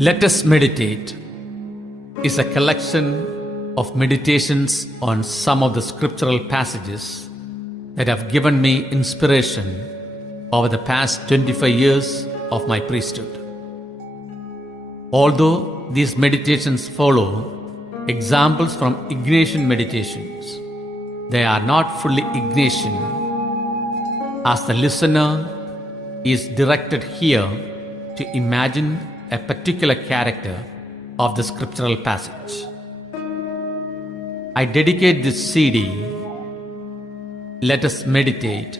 Let Us Meditate is a collection of meditations on some of the scriptural passages that have given me inspiration over the past 25 years of my priesthood. Although these meditations follow examples from Ignatian meditations, they are not fully Ignatian, as the listener is directed here to imagine a particular character of the scriptural passage. I dedicate this CD, Let Us Meditate,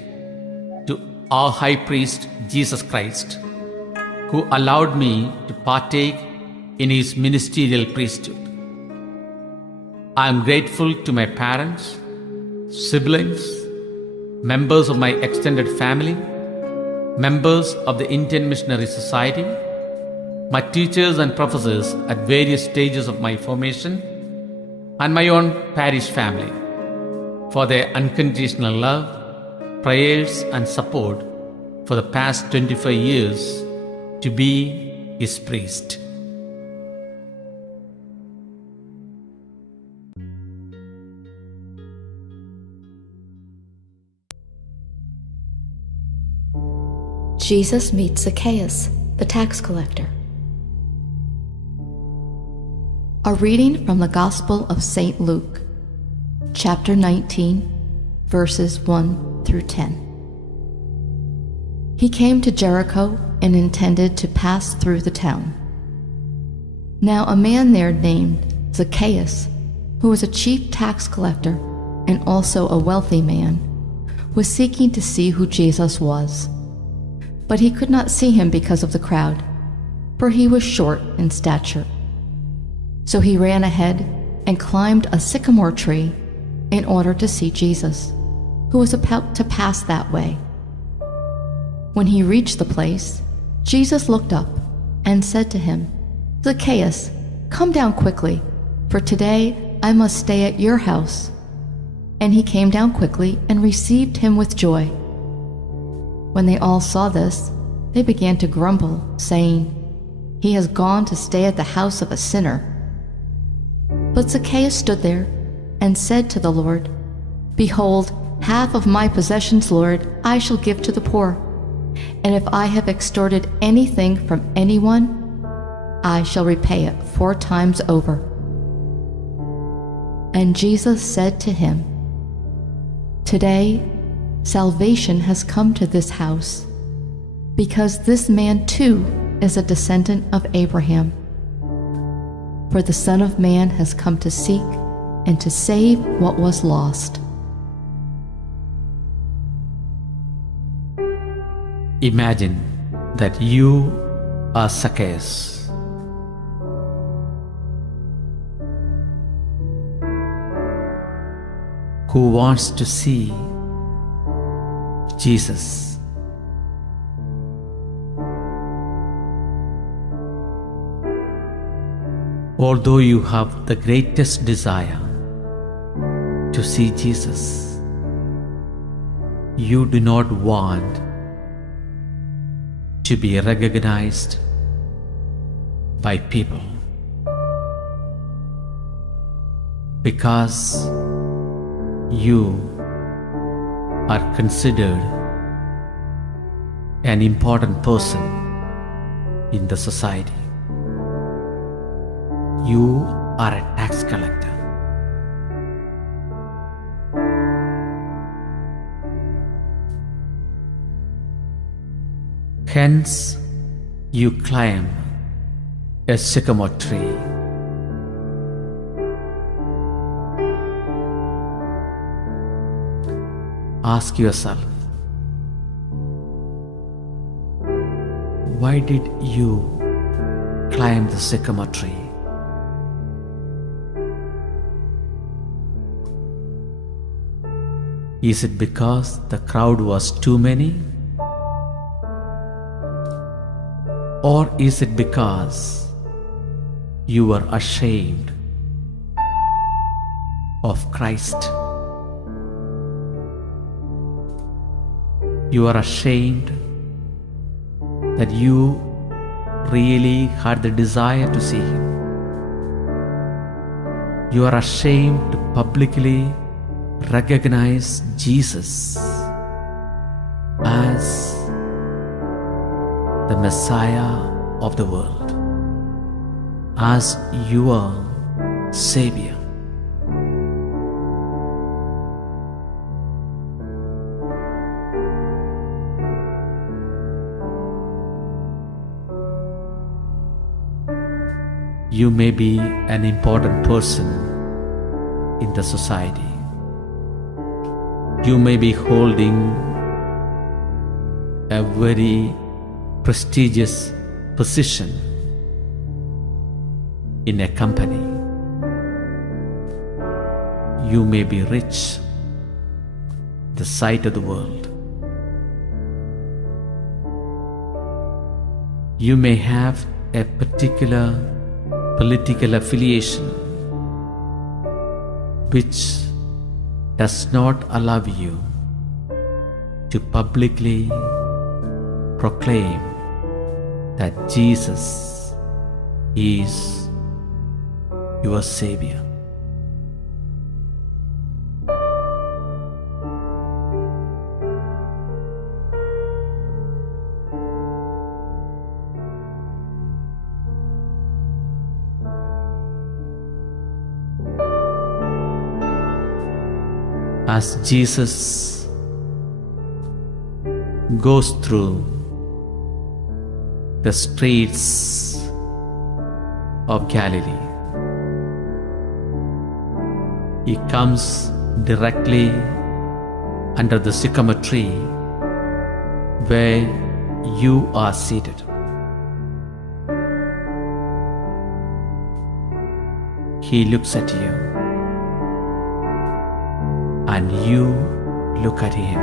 to our High Priest Jesus Christ, who allowed me to partake in His ministerial priesthood. I am grateful to my parents, siblings, members of my extended family, members of the Indian Missionary Society, my teachers and professors at various stages of my formation, and my own parish family for their unconditional love, prayers, and support for the past 25 years to be His priest. Jesus meets Zacchaeus, the tax collector. A reading from the Gospel of St. Luke, chapter 19, verses 1 through 10. He came to Jericho and intended to pass through the town. Now a man there named Zacchaeus, who was a chief tax collector and also a wealthy man, was seeking to see who Jesus was. But he could not see him because of the crowd, for he was short in stature. So he ran ahead and climbed a sycamore tree in order to see Jesus, who was about to pass that way. When he reached the place, Jesus looked up and said to him, "Zacchaeus, come down quickly, for today I must stay at your house." And he came down quickly and received him with joy. When they all saw this, they began to grumble, saying, "He has gone to stay at the house of a sinner." But Zacchaeus stood there and said to the Lord, "Behold, half of my possessions, Lord, I shall give to the poor. And if I have extorted anything from anyone, I shall repay it 4 times over." And Jesus said to him, "Today salvation has come to this house, because this man too is a descendant of Abraham. For the Son of Man has come to seek and to save what was lost." Imagine that you are Zacchaeus. Who wants to see Jesus. Although you have the greatest desire to see Jesus, you do not want to be recognized by people, because you are considered an important person in the society. You are a tax collector. Hence, you climb a sycamore tree. Ask yourself, why did you climb the sycamore tree? Is it because the crowd was too many? Or is it because you were ashamed of Christ? You are ashamed that you really had the desire to see him. You are ashamed to publicly recognize Jesus as the Messiah of the world, as your Savior. You may be an important person in the society. You may be holding a very prestigious position in a company. You may be rich, the sight of the world. You may have a particular political affiliation which does not allow you to publicly proclaim that Jesus is your Savior. As Jesus goes through the streets of Galilee, he comes directly under the sycamore tree where you are seated. He looks at you, and you look at him.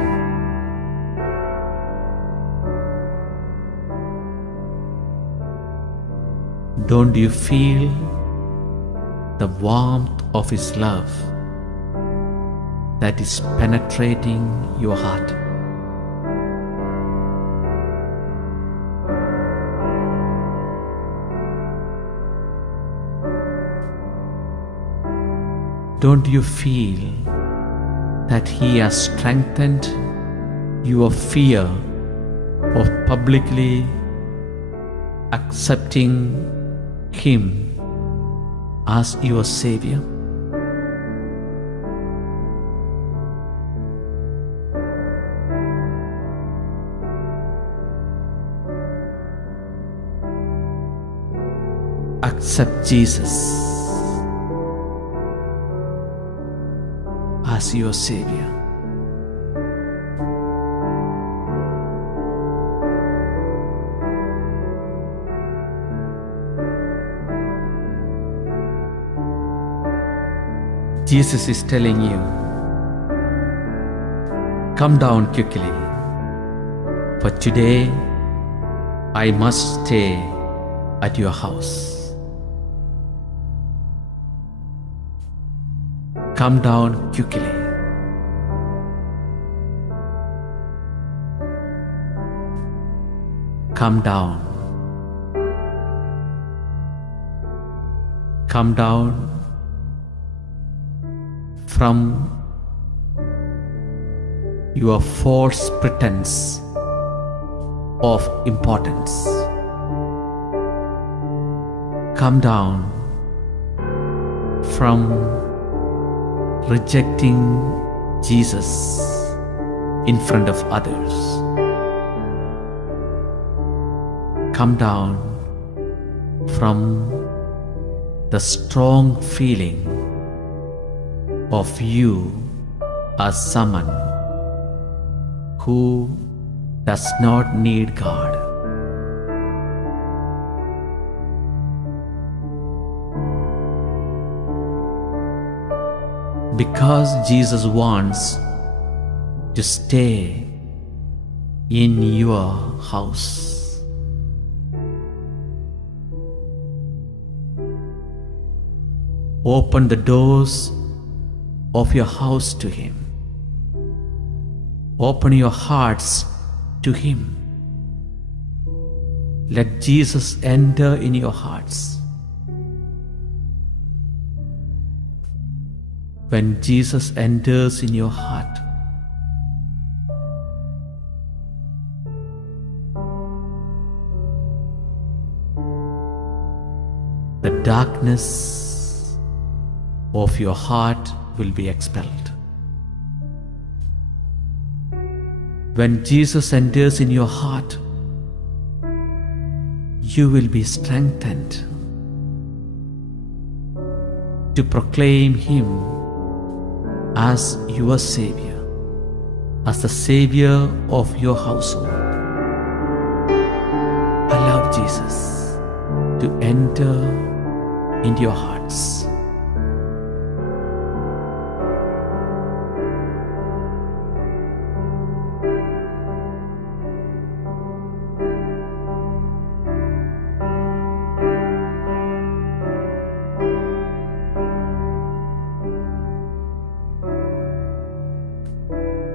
Don't you feel the warmth of his love that is penetrating your heart? Don't you feel that he has strengthened your fear of publicly accepting him as your Savior? Accept Jesus as your Savior. Jesus is telling you, come down quickly, for today I must stay at your house. Come down quickly. Come down. Come down from your false pretense of importance. Come down from rejecting Jesus in front of others. Come down from the strong feeling of you as someone who does not need God. Because Jesus wants to stay in your house. Open the doors of your house to Him. Open your hearts to Him. Let Jesus enter in your hearts. When Jesus enters in your heart, the darkness of your heart will be expelled. When Jesus enters in your heart, you will be strengthened to proclaim Him as your Savior, as the Savior of your household. Allow Jesus to enter into your hearts.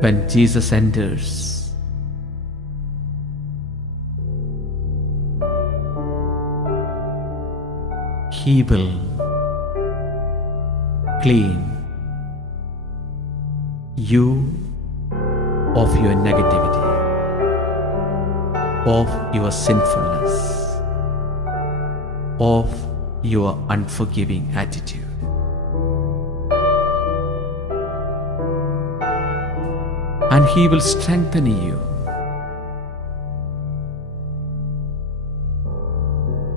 When Jesus enters, He will clean you of your negativity, of your sinfulness, of your unforgiving attitude. And He will strengthen you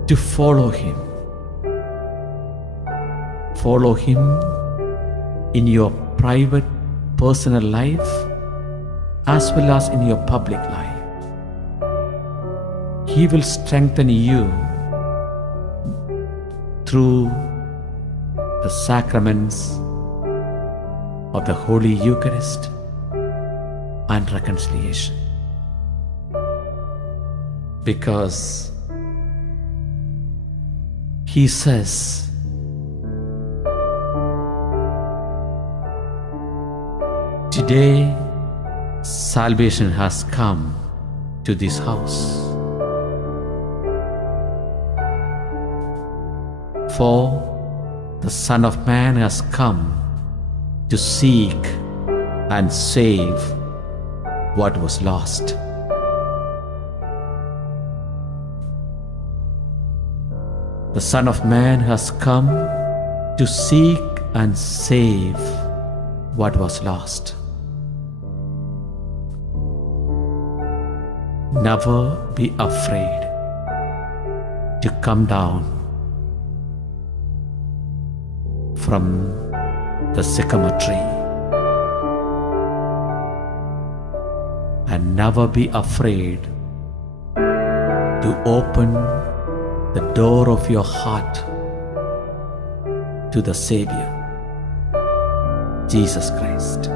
to follow Him. Follow Him in your private, personal life as well as in your public life. He will strengthen you through the sacraments of the Holy Eucharist and reconciliation, because He says, today salvation has come to this house, for the Son of Man has come to seek and save what was lost. The Son of Man has come to seek and save what was lost. Never be afraid to come down from the sycamore tree. And never be afraid to open the door of your heart to the Savior, Jesus Christ.